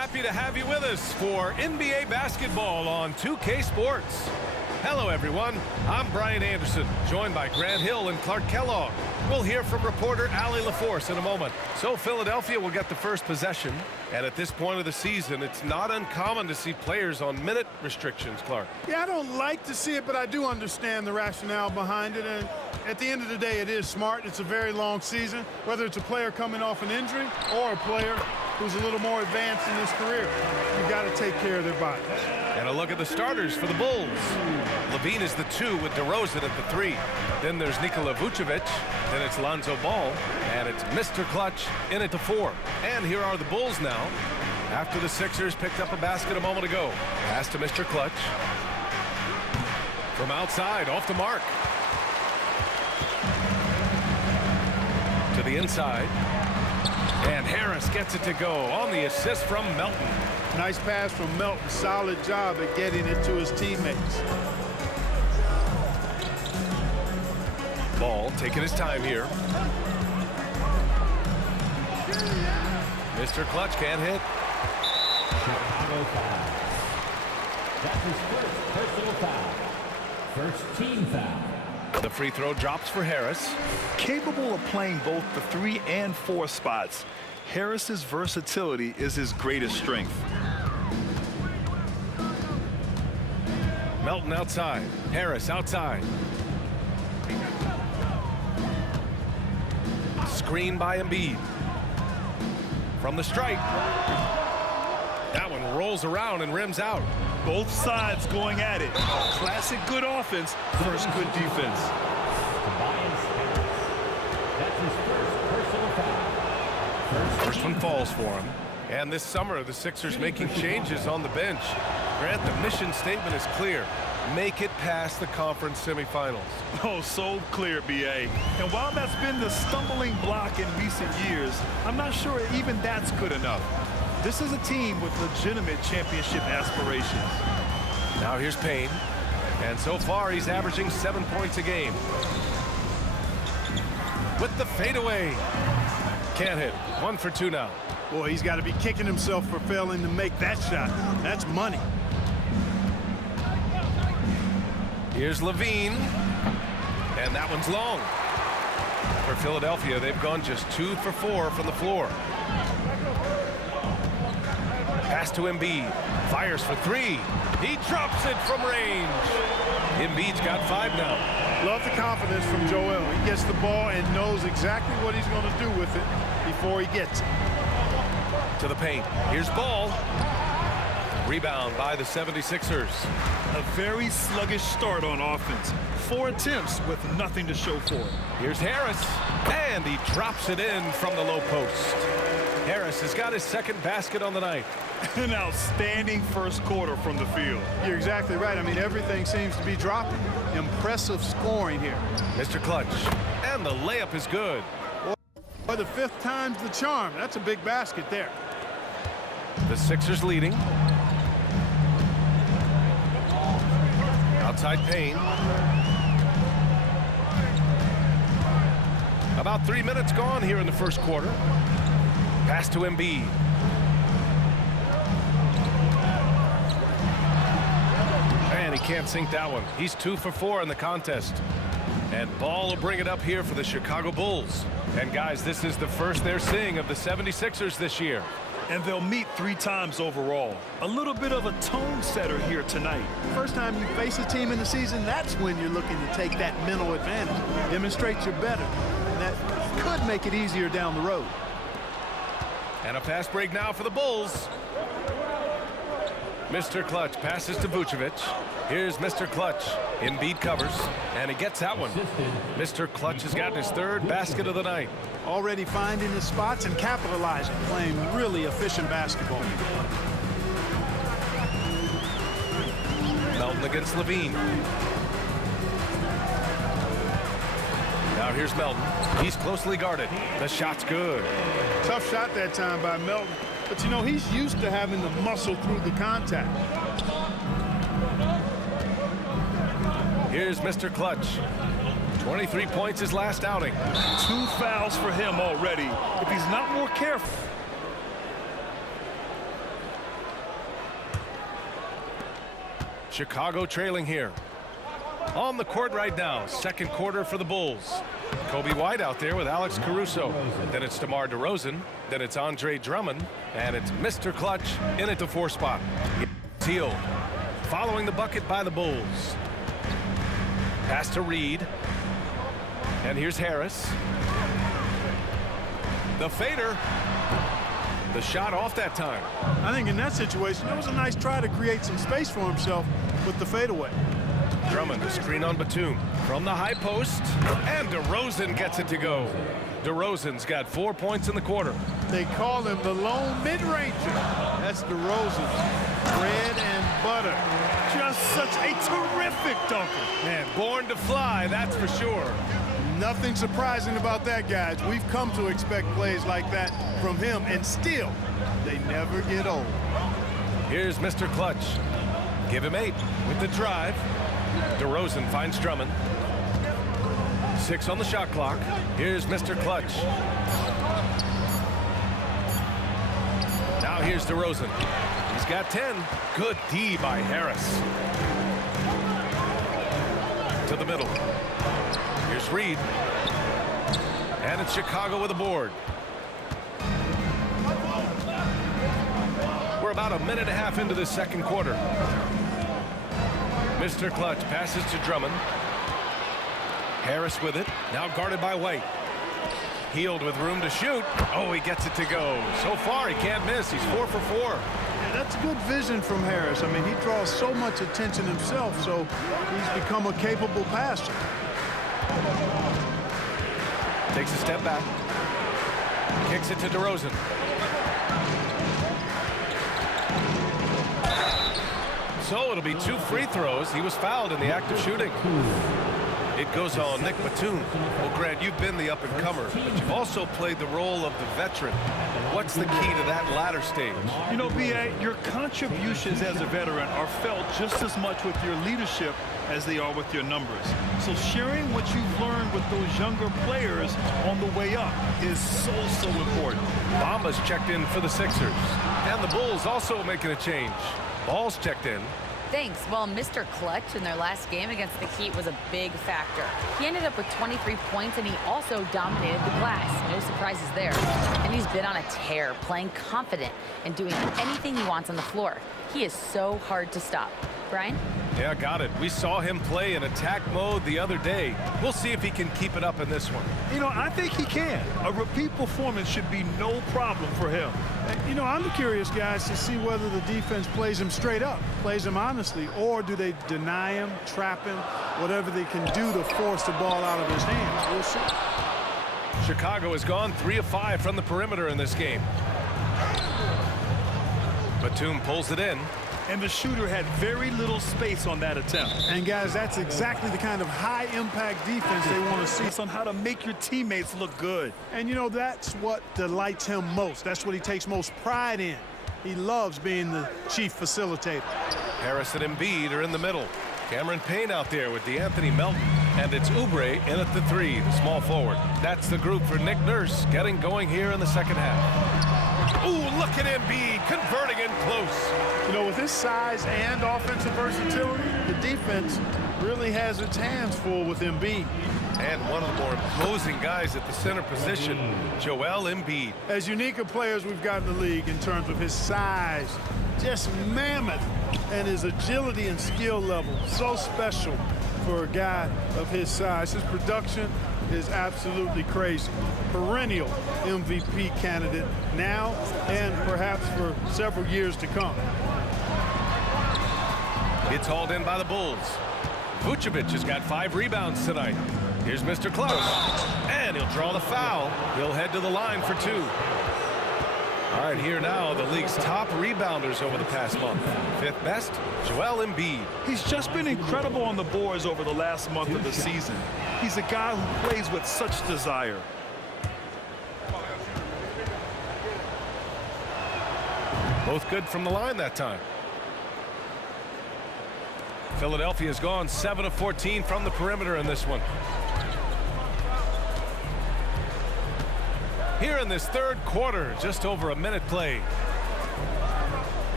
Happy to have you with us for NBA basketball on 2K Sports. Hello, everyone. I'm Brian Anderson, joined by Grant Hill and Clark Kellogg. We'll hear from reporter Allie LaForce in a moment. So Philadelphia will get the first possession. And at this point of the season, it's not uncommon to see players on minute restrictions, Clark. Yeah, I don't like to see it, but I do understand the rationale behind it. And at the end of the day, it is smart. It's a very long season, whether it's a player coming off an injury or a player who's a little more advanced in his career. You got to take care of their body. And a look at the starters for the Bulls. Levine is the 2 with DeRozan at the 3. Then there's Nikola Vucevic. Then it's Lonzo Ball. And it's Mr. Clutch in at the 4. And here are the Bulls now, after the Sixers picked up a basket a moment ago. Pass to Mr. Clutch. From outside, off the mark. To the inside. And Harris gets it to go on the assist from Melton. Nice pass from Melton. Solid job at getting it to his teammates. Ball taking his time here. Mr. Clutch can't hit. Chicago foul. That's his first personal foul. First team foul. The free throw drops for Harris. Capable of playing both the 3 and 4 spots, Harris's versatility is his greatest strength. Melton outside. Harris outside. Screen by EMBIID. From the stripe. That one rolls around and rims out. Both sides going at it. Classic good offense versus good defense. TOBAIS. That's his first personal foul. First one falls for him. And this summer, the Sixers making changes on the bench. Grant, the mission statement is clear. Make it past the conference semifinals. Oh, so clear, B.A. And while that's been the stumbling block in recent years, I'm not sure even that's good enough. This is a team with legitimate championship aspirations. Now here's Payne. And so far, he's averaging 7 points a game. With the fadeaway. Can't hit. 1 for 2 now. Boy, he's got to be kicking himself for failing to make that shot. That's money. Here's Levine. And that one's long. For Philadelphia, they've gone just 2 for 4 from the floor. Pass to EMBIID. Fires for 3. He drops it from range. EMBIID's got 5 now. Love the confidence from Joel. He gets the ball and knows exactly what he's going to do with it before he gets it. To the paint. Here's Ball. Rebound by the 76ers. A very sluggish start on offense. 4 attempts with nothing to show for it. Here's Harris. And he drops it in from the low post. Harris has got his second basket on the night. An outstanding first quarter from the field. You're exactly right. I mean, everything seems to be dropping. Impressive scoring here. Mr. Clutch. And the layup is good. Boy, the 5th time's the charm. That's a big basket there. The Sixers leading. Outside Payne. About 3 minutes gone here in the first quarter. Pass to EMBIID. And he can't sink that one. He's 2 for 4 in the contest. And Ball will bring it up here for the Chicago Bulls. And guys, this is the first they're seeing of the 76ers this year. And they'll meet 3 times overall. A little bit of a tone setter here tonight. First time you face a team in the season, that's when you're looking to take that mental advantage. Demonstrate you're better. And that could make it easier down the road. And a fast break now for the Bulls. Mr. Clutch passes to Vucevic. Here's Mr. Clutch. EMBIID covers, and he gets that one. Mr. Clutch has gotten his 3rd basket of the night. Already finding his spots and capitalizing, playing really efficient basketball. Melton against Levine. Now here's Melton. He's closely guarded. The shot's good. Tough shot that time by Melton. But, you know, he's used to having the muscle through the contact. Here's Mr. Clutch. 23 points his last outing. 2 fouls for him already. If he's not more careful. Chicago trailing here. On the court right now, second quarter for the Bulls. Kobe White out there with Alex Caruso. Then it's DeMar DeRozan. Then it's Andre Drummond. And it's Mr. Clutch in at the 4 spot. Teal following the bucket by the Bulls. Pass to Reed. And here's Harris. The fader. The shot off that time. I think in that situation, it was a nice try to create some space for himself with the fadeaway. Drummond, a screen on Batum. From the high post. And DeRozan gets it to go. DeRozan's got 4 points in the quarter. They call him the lone mid-ranger. That's DeRozan's bread and butter. Just such a terrific dunker. Man, born to fly, that's for sure. Nothing surprising about that, guys. We've come to expect plays like that from him, and still, they never get old. Here's Mr. Clutch. Give him 8 with the drive. DeRozan finds Drummond. 6 on the shot clock. Here's Mr. Clutch. Now here's DeRozan. He's got 10. Good D by Harris. To the middle. Here's Reed. And it's Chicago with a board. We're about a minute and a half into this second quarter. Mr. Clutch passes to Drummond. Harris with it. Now guarded by White. Healed with room to shoot. Oh, he gets it to go. So far, he can't miss. He's 4 for 4. Yeah, that's good vision from Harris. I mean, he draws so much attention himself, so he's become a capable passer. Takes a step back. Kicks it to DeRozan. So it'll be 2 free throws. He was fouled in the act of shooting. It goes on Nick Batum. Well, Grant, you've been the up-and-comer, but you've also played the role of the veteran. What's the key to that latter stage? You know, B.A., your contributions as a veteran are felt just as much with your leadership as they are with your numbers. So sharing what you've learned with those younger players on the way up is so important. Bamba's checked in for the Sixers. And the Bulls also making a change. Ball's checked in. Thanks. Well, Mr. Clutch in their last game against the Heat was a big factor. He ended up with 23 points, and he also dominated the glass. No surprises there. And he's been on a tear, playing confident and doing anything he wants on the floor. He is so hard to stop. Brian? Yeah, got it. We saw him play in attack mode the other day. We'll see if he can keep it up in this one. You know, I think he can. A repeat performance should be no problem for him. You know, I'm curious, guys, to see whether the defense plays him straight up, plays him honestly, or do they deny him, trap him, whatever they can do to force the ball out of his hands. We'll see. Chicago has gone 3 of 5 from the perimeter in this game. Batum pulls it in. And the shooter had very little space on that attempt. And, guys, that's exactly the kind of high-impact defense they want to see. It's on how to make your teammates look good. And, you know, that's what delights him most. That's what he takes most pride in. He loves being the chief facilitator. Harris and Embiid are in the middle. Cameron Payne out there with DeAnthony Melton. And it's Oubre in at the 3, the small forward. That's the group for Nick Nurse getting going here in the second half. Ooh, look at Embiid converting in close. You know, with his size and offensive versatility, the defense really has its hands full with Embiid. And one of the more imposing guys at the center position, Joel Embiid. As unique a player as we've got in the league in terms of his size, just mammoth, and his agility and skill level, so special for a guy of his size. His production is absolutely crazy. Perennial MVP candidate now and perhaps for several years to come. It's hauled in by the Bulls. Vucevic has got 5 rebounds tonight. Here's Mr. Close. And he'll draw the foul. He'll head to the line for 2. All right, here now, the league's top rebounders over the past month. 5th best, Joel Embiid. He's just been incredible on the boards over the last month of the season. He's a guy who plays with such desire. Both good from the line that time. Philadelphia's gone 7 of 14 from the perimeter in this one. Here in this third quarter, just over a minute played.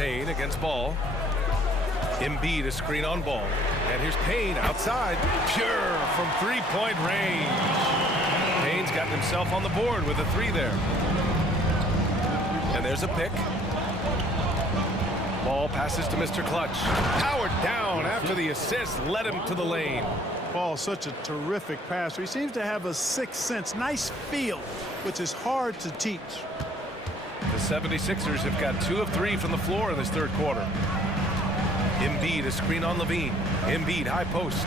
Payne against Ball. EMBIID a screen on Ball. And here's Payne outside. Pure from three-point range. Payne's gotten himself on the board with a three there. And there's a pick. Ball passes to Mr. Clutch. Powered down after the assist led him to the lane. Ball, such a terrific passer. He seems to have a sixth sense, nice feel, which is hard to teach. The 76ers have got 2 of 3 from the floor in this third quarter. EMBIID a screen on Levine. EMBIID high post.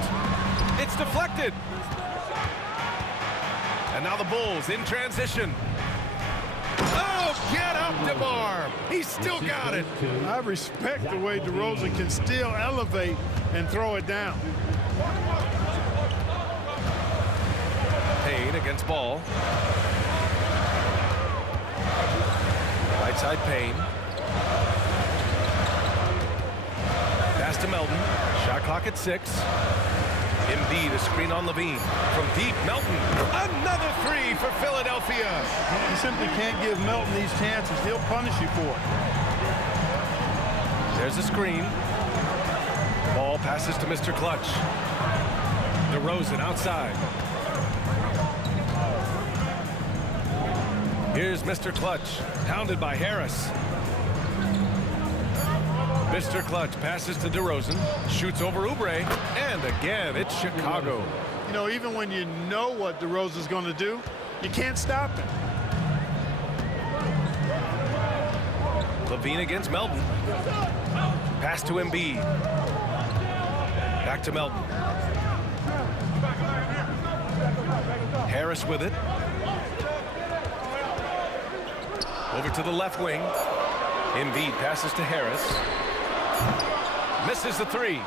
It's deflected. And now the Bulls in transition. Oh, get up, DeMar. He's still got it. I respect the way DeRozan can still elevate and throw it down. Payne against Ball. Right side Payne. Pass to Melton. Shot clock at 6. EMBIID a screen on Levine. From deep, Melton. Another three for Philadelphia. You simply can't give Melton these chances. He'll punish you for it. There's a screen. Ball passes to Mr. Clutch. DeRozan outside. Here's Mr. Clutch, hounded by Harris. Mr. Clutch passes to DeRozan, shoots over Oubre, and again, it's Chicago. You know, even when you know what DeRozan's going to do, you can't stop him. Levine against Melton. Pass to EMBIID. Back to Melton. Harris with it. Over to the left wing. EMBIID passes to Harris. Misses the three.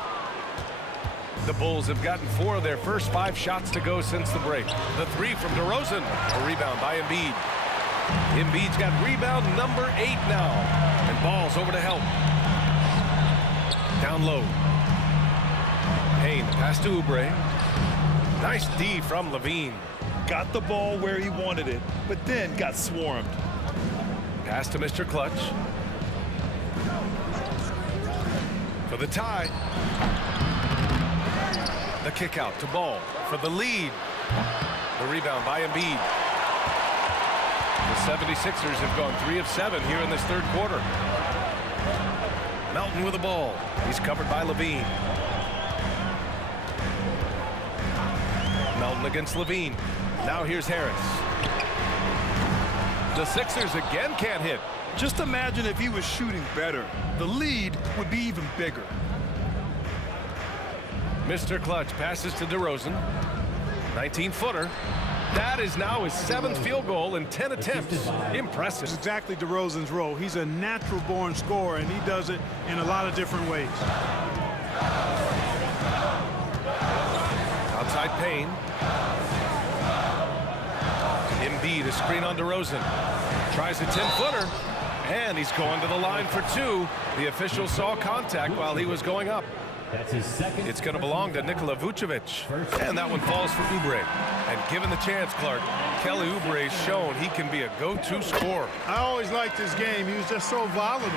The Bulls have gotten 4 of their first 5 shots to go since the break. The three from DeRozan. A rebound by EMBIID. EMBIID's got rebound number 8 now. And Ball's over to help. Down low. Payne pass to Oubre. Nice D from Levine. Got the ball where he wanted it, but then got swarmed. Pass to Mr. Clutch. For the tie. The kick out to Ball for the lead. The rebound by EMBIID. The 76ers have gone 3 of 7 here in this third quarter. Melton with the ball. He's covered by Levine. Melton against Levine. Now here's Harris. The Sixers again can't hit. Just imagine if he was shooting better. The lead would be even bigger. Mr. Clutch passes to DeRozan. 19-footer. That is now his 7th field goal in 10 attempts. Impressive. It's exactly DeRozan's role. He's a natural-born scorer, and he does it in a lot of different ways. Outside Payne. EMBIID a screen on DeRozan. Tries a 10-footer, and he's going to the line for 2. The official saw contact while he was going up. That's his second. It's going to belong to Nikola Vucevic. And that one falls for Oubre. And given the chance, Clark, Kelly Oubre's shown he can be a go-to scorer. I always liked his game. He was just so volatile.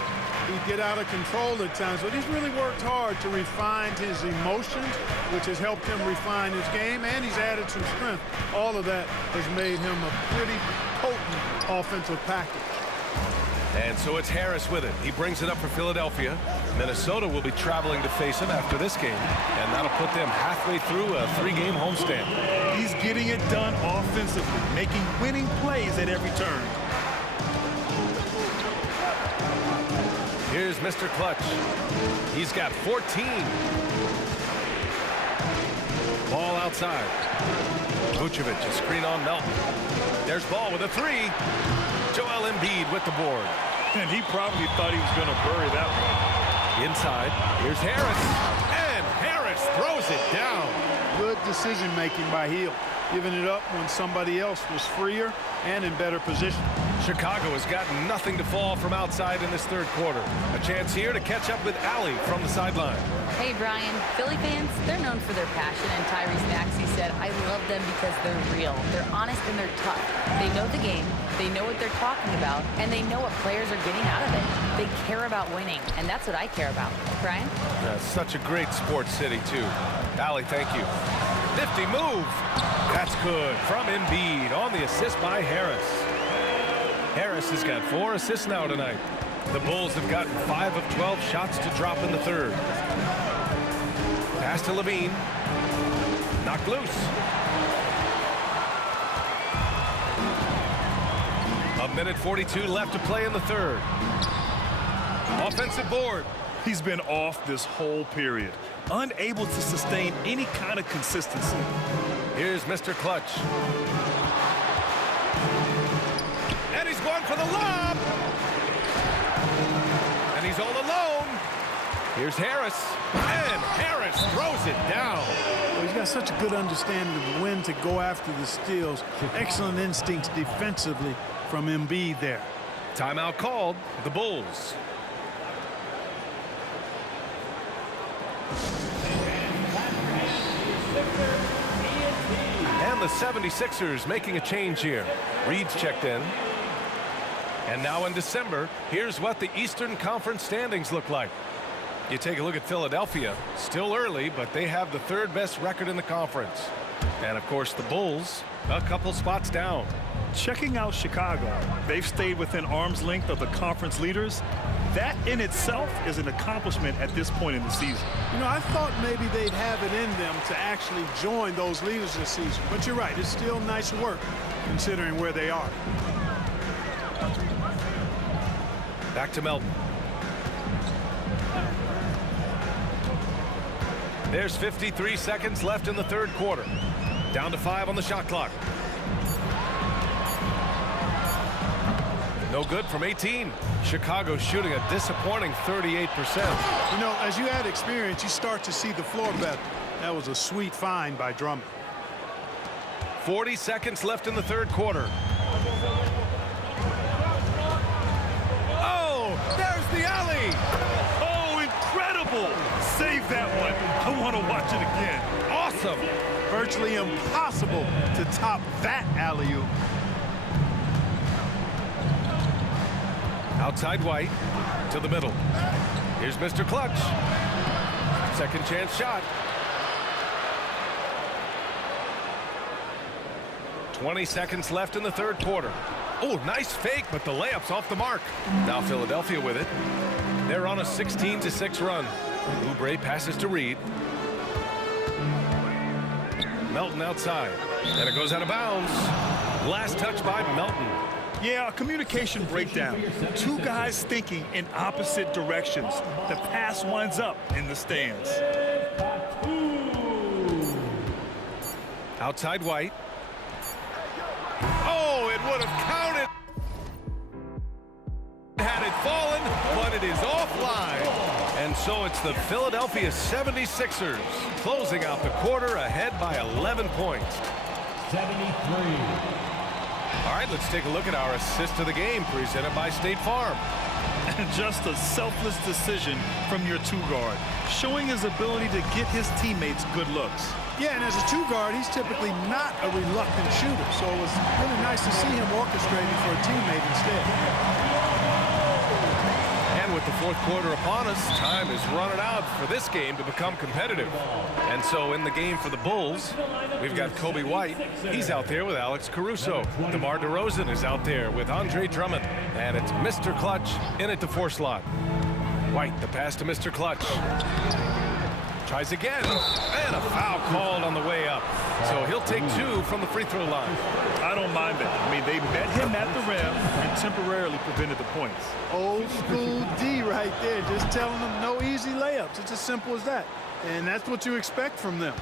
He'd get out of control at times, but he's really worked hard to refine his emotions, which has helped him refine his game, and he's added some strength. All of that has made him a pretty potent offensive package. And so it's Harris with it. He brings it up for Philadelphia. Minnesota will be traveling to face him after this game, and that'll put them halfway through a 3-game homestand. He's getting it done offensively, making winning plays at every turn. Here's Mr. Clutch. He's got 14. Ball outside. Vucevic, a screen on Melton. There's Ball with a 3. Joel EMBIID with the board. And he probably thought he was going to bury that one. Inside, here's Harris. And Harris throws it down. Good decision-making by Hill. giving it up when somebody else was freer and in better position. Chicago has got nothing to fall from outside in this third quarter. A chance here to catch up with Allie from the sideline. Hey, Brian. Philly fans, they're known for their passion, and Tyrese Maxey said, I love them because they're real. They're honest and they're tough. They know the game, they know what they're talking about, and they know what players are getting out of it. They care about winning, and that's what I care about. Brian? Such a great sports city, too. Allie, thank you. Nifty move. That's good from EMBIID on the assist by Harris. Harris has got 4 assists now tonight. The Bulls have gotten 5 of 12 shots to drop in the third. Pass to Levine. Knocked loose. A minute 42 left to play in the third. Offensive board. He's been off this whole period, unable to sustain any kind of consistency. Here's Mr. Clutch. And he's going for the lob. And he's all alone. Here's Harris. And Harris throws it down. Well, he's got such a good understanding of when to go after the steals. Excellent instincts defensively from EMBIID there. Timeout called. The Bulls. And the 76ers making a change here. Reed's checked in. And now in December, here's what the Eastern Conference standings look like. You take a look at Philadelphia. Still early, but they have the 3rd best record in the conference. And of course, the Bulls, a couple spots down. Checking out Chicago, they've stayed within arm's length of the conference leaders. That in itself is an accomplishment at this point in the season. You know, I thought maybe they'd have it in them to actually join those leaders this season. But you're right, it's still nice work considering where they are. Back to Melton. There's 53 seconds left in the third quarter. Down to 5 on the shot clock. No good from 18. Chicago shooting a disappointing 38%. You know, as you add experience, you start to see the floor better. That was a sweet find by Drummond. 40 seconds left in the third quarter. Oh, there's the alley. Oh, incredible. Save that one. I want to watch it again. Awesome. Virtually impossible to top that alley-oop. Outside White to the middle. Here's Mr. Clutch. Second chance shot. 20 seconds left in the third quarter. Oh, nice fake, but the layup's off the mark. Now Philadelphia with it. They're on a 16-6 run. Oubre passes to Reed. Melton outside. And it goes out of bounds. Last touch by Melton. Yeah, a communication breakdown. Two guys thinking in opposite directions. The pass winds up in the stands. Outside White. Oh, it would have counted had it fallen, but it is offline. And so it's the Philadelphia 76ers closing out the quarter ahead by 11 points. 73. All right, let's take a look at our assist of the game presented by State Farm. And just a selfless decision from your two-guard, showing his ability to get his teammates good looks. Yeah, and as a two-guard, he's typically not a reluctant shooter, so it was really nice to see him orchestrating for a teammate instead. And with the fourth quarter upon us, time is running out for this game to become competitive. And so in the game for the Bulls, we've got Kobe White. He's out there with Alex Caruso. DeMar DeRozan is out there with Andre Drummond. And it's Mr. Clutch in at the 4 slot. White, the pass to Mr. Clutch. Tries again, and a foul called on the way up. So he'll take 2 from the free throw line. I don't mind that. I mean, they met him at the rim and temporarily prevented the points. Old school D right there, just telling them no easy layups. It's as simple as that. And that's what you expect from them.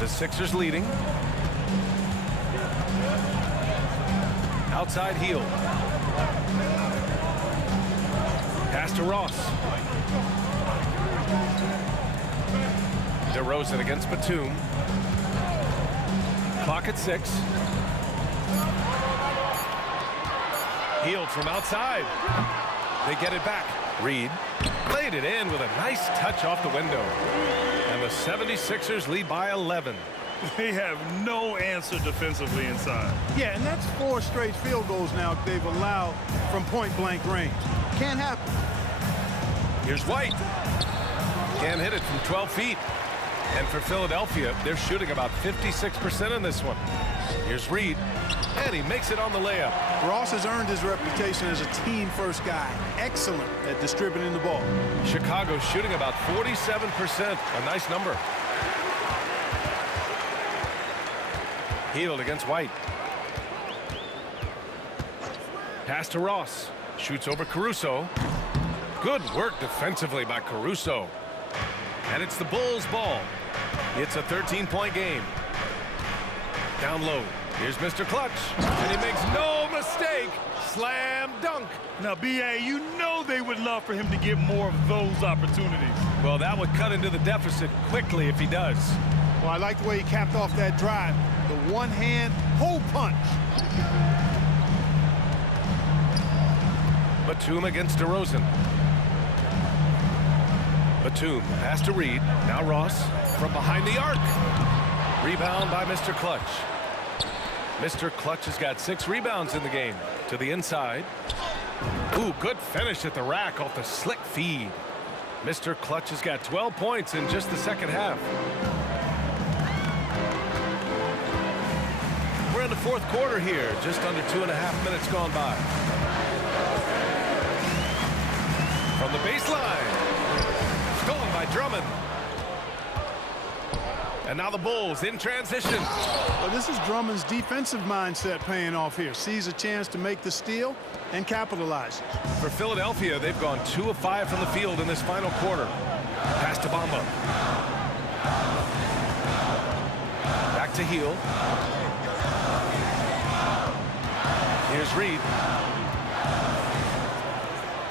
The Sixers leading. Outside heel. Pass to Ross. DeRozan against Batum. Clock at 6. Healed from outside. They get it back. Reed laid it in with a nice touch off the window. And the 76ers lead by 11. They have no answer defensively inside. Yeah, and that's 4 straight field goals now they've allowed from point-blank range. Can't happen. Here's White. Can't hit it from 12 feet. And for Philadelphia, they're shooting about 56% in this one. Here's Reed. And he makes it on the layup. Ross has earned his reputation as a team-first guy. Excellent at distributing the ball. Chicago shooting about 47%. A nice number. Healed against White. Pass to Ross. Shoots over Caruso. Good work defensively by Caruso. And it's the Bulls' ball. It's a 13-point game. Down low. Here's Mr. Clutch. And he makes no mistake. Slam dunk. Now, B.A., you know they would love for him to get more of those opportunities. Well, that would cut into the deficit quickly if he does. Well, I like the way he capped off that drive. The one-hand hole punch. Batum against DeRozan. Batum pass to Reed. Now Ross from behind the arc. Rebound by Mr. Clutch. Mr. Clutch has got 6 rebounds in the game. To the inside. Ooh, good finish at the rack off the slick feed. Mr. Clutch has got 12 points in just the second half. We're in the 4th quarter here. Just under 2.5 minutes gone by. From the baseline. Stolen by Drummond. And now the Bulls in transition. Well, this is Drummond's defensive mindset paying off here. Sees a chance to make the steal and capitalize. For Philadelphia, they've gone 2 of 5 from the field in this final quarter. Pass to Bamba. Back to Hield. Here's Reed.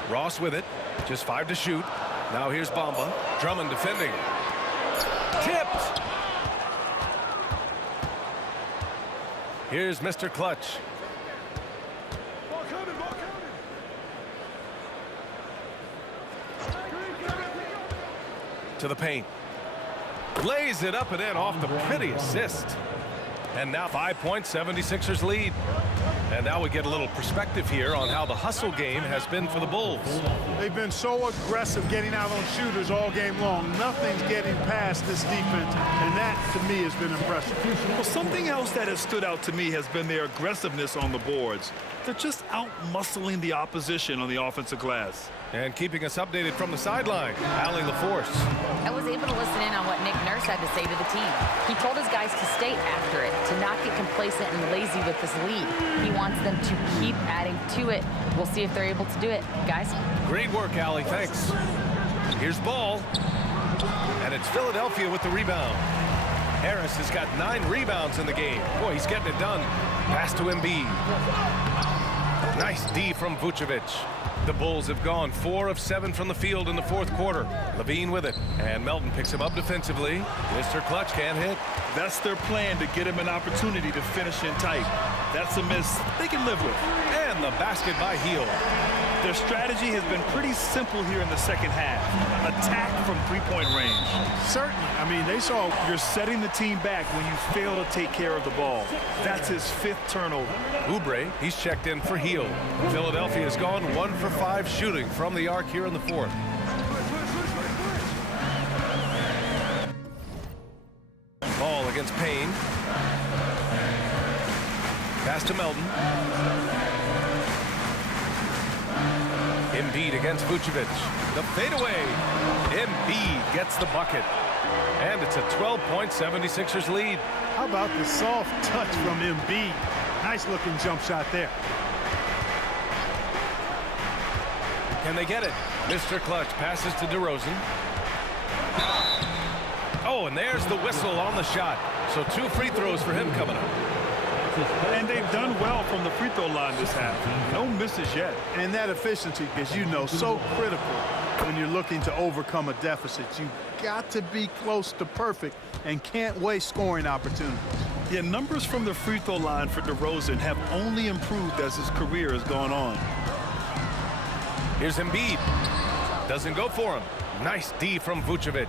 Ross with it. Just 5 to shoot. Now here's Bamba. Drummond defending. Tipped. Here's Mr. Clutch. To the paint. Lays it up and in off the pretty assist. And now 5-point 76ers lead. And now we get a little perspective here on how the hustle game has been for the Bulls. They've been so aggressive getting out on shooters all game long. Nothing's getting past this defense, and that, to me, has been impressive. Well, something else that has stood out to me has been their aggressiveness on the boards. They're just out-muscling the opposition on the offensive glass. And keeping us updated from the sideline, Allie LaForce. I was able to listen in on what Nick Nurse had to say to the team. He told his guys to stay after it, to not get complacent and lazy with this lead. He wants them to keep adding to it. We'll see if they're able to do it, guys. Great work, Allie. Thanks. Here's Ball. And it's Philadelphia with the rebound. Harris has got 9 rebounds in the game. Boy, he's getting it done. Pass to EMBIID. Nice D from Vucevic. The Bulls have gone 4 of 7 from the field in the 4th quarter. Levine with it. And Melton picks him up defensively. Mr. Clutch can't hit. That's their plan, to get him an opportunity to finish in tight. That's a miss they can live with. And the basket by Hield. Their strategy has been pretty simple here in the second half. Attack from 3-point range. Certainly. I mean, they saw You're setting the team back when you fail to take care of the ball. That's his 5th turnover. Oubre, he's checked in for Hield. Philadelphia has gone 1 for 5 shooting from the arc here in the 4th. Ball against Payne. Pass to Melton. EMBIID against Vucevic. The fadeaway. EMBIID gets the bucket. And it's a 12-point 76ers lead. How about the soft touch from EMBIID? Nice looking jump shot there. Can they get it? Mr. Clutch passes to DeRozan. Oh, and there's the whistle on the shot. So 2 free throws for him coming up. And they've done well from the free throw line this half. No misses yet. And that efficiency, as you know, so critical when you're looking to overcome a deficit. You've got to be close to perfect and can't waste scoring opportunities. Yeah, numbers from the free throw line for DeRozan have only improved as his career has gone on. Here's Embiid. Doesn't go for him. Nice D from Vucevic.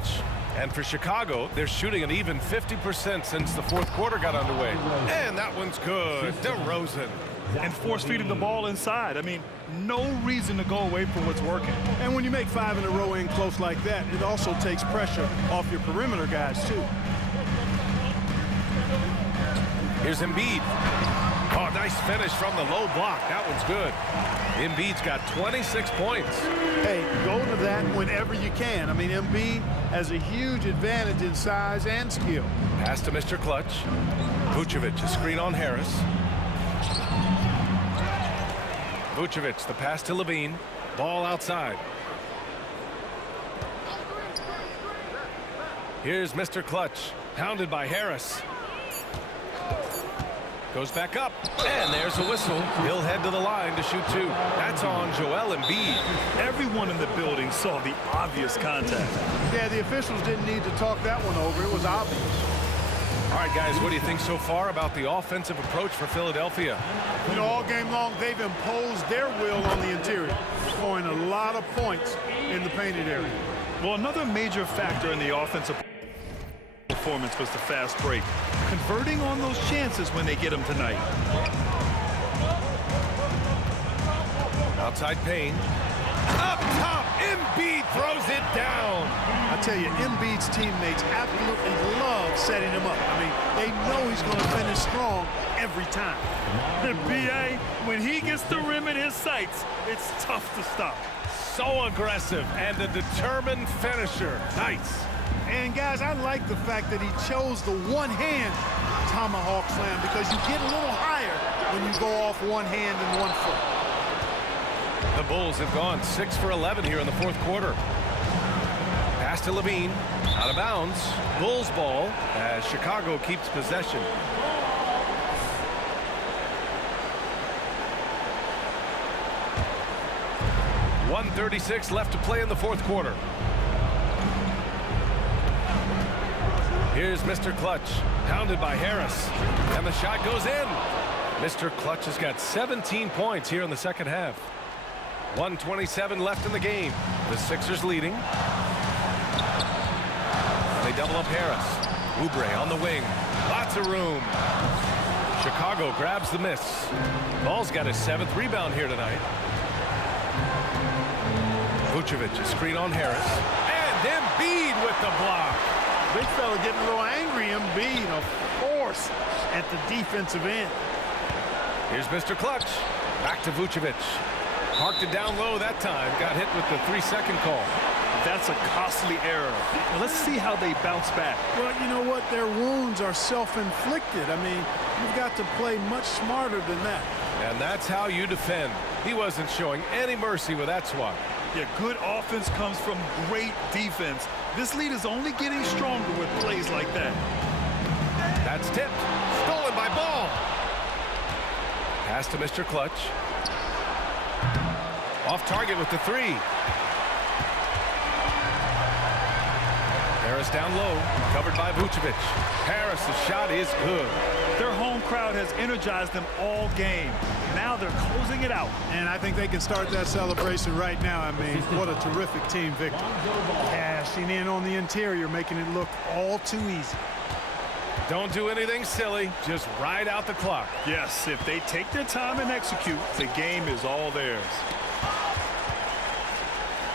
And for Chicago, they're shooting an even 50% since the fourth quarter got underway. And that one's good. DeRozan. And force-feeding the ball inside. I mean, no reason to go away from what's working. And when you make 5 in a row in close like that, it also takes pressure off your perimeter guys, too. Here's Embiid. Oh, nice finish from the low block. That one's good. Embiid's got 26 points. Hey, go to that whenever you can. I mean, Embiid has a huge advantage in size and skill. Pass to Mr. Clutch. Vucevic, a screen on Harris. Vucevic, the pass to Levine. Ball outside. Here's Mr. Clutch, hounded by Harris. Goes back up, and there's a whistle. He'll head to the line to shoot 2. That's on Joel Embiid. Everyone in the building saw the obvious contact. Yeah, the officials didn't need to talk that one over. It was obvious. All right, guys, what do you think so far about the offensive approach for Philadelphia? You know, all game long, they've imposed their will on the interior, scoring a lot of points in the painted area. Well, another major factor in the offensive performance was the fast break. Converting on those chances when they get them tonight. Outside Payne. Up top, Embiid throws it down. I tell you, Embiid's teammates absolutely love setting him up. I mean, they know he's going to finish strong every time. The BA, when he gets the rim in his sights, it's tough to stop. So aggressive and a determined finisher. Nice. And guys, I like the fact that he chose the one-hand tomahawk slam because you get a little higher when you go off one hand and 1 foot. The Bulls have gone 6 for 11 here in the fourth quarter. Pass to Levine, out of bounds. Bulls ball as Chicago keeps possession. .136 left to play in the fourth quarter. Here's Mr. Clutch, hounded by Harris, and the shot goes in. Mr. Clutch has got 17 points here in the second half. 1:27 left in the game. The Sixers leading. They double up Harris. Oubre on the wing. Lots of room. Chicago grabs the miss. Ball's got his 7th rebound here tonight. Vucevic, a screen on Harris. And Embiid with the block. Big fella getting a little angry. Embiid, a force at the defensive end. Here's Mr. Clutch. Back to Vucevic. Parked it down low that time. Got hit with the 3-second call. That's a costly error. Now let's see how they bounce back. Well, you know what? Their wounds are self-inflicted. I mean, you've got to play much smarter than that. And that's how you defend. He wasn't showing any mercy with that swat. Yeah, good offense comes from great defense. This lead is only getting stronger with plays like that. That's tipped. Stolen by Ball. Pass to Mr. Clutch. Off target with the 3. Harris down low, covered by Vucevic. Harris' shot is good. Their home crowd has energized them all game. Now they're closing it out. And I think they can start that celebration right now. I mean, what a terrific team victory. Cashing in on the interior, making it look all too easy. Don't do anything silly. Just ride out the clock. Yes, if they take their time and execute, the game is all theirs.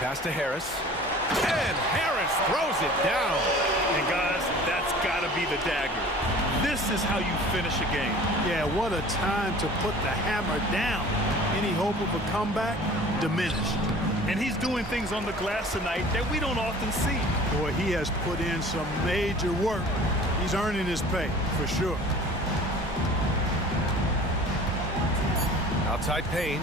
Pass to Harris. And Harris throws it down. And guys, that's got to be the dagger. This is how you finish a game. Yeah, what a time to put the hammer down. Any hope of a comeback diminished. And he's doing things on the glass tonight that we don't often see. Boy, he has put in some major work. He's earning his pay, for sure. Outside Payne.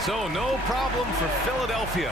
So no problem for Philadelphia.